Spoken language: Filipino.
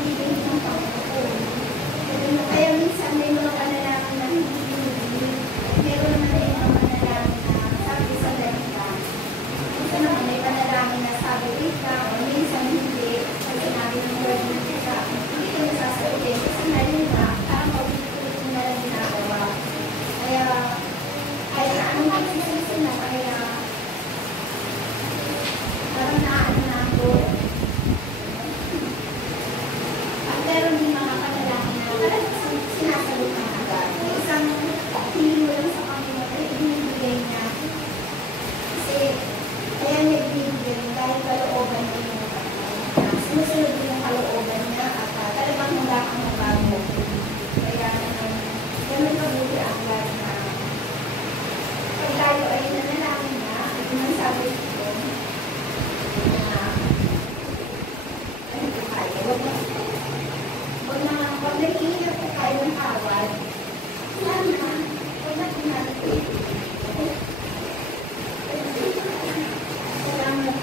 bibigyan ng Panginoon. Kaya minsan may mga panalangin na hindi binibigay. Meron naman may mga panalangin na sabi sa dalita. Minsan naman may panalangin na sabi ka, o minsan hindi. Pag sinabi ng word ng kita, hindi ko nasasabihin. Kasi ngayon na, parang maulit-ulit mo na lang ginagawa. Kaya, kahit na anong magsisisi na, kaya parang naano na ako. At meron din mga panalangin na parang sinasagot na agad. May isang hilo lang sa Panginoon ay ibinibigay niya. Kasi kaya niya ibinibigay dahil kalooban niya yung sinusunod din yung kalooban niya at talagang mula kang mabago. Kaya ganun kabuti ang lahat na pag tayo ay nanalangin na at nasabi ko na ano tayo, wag na hihinap ko tayo ng awad. Wag na pinatid. Salamat.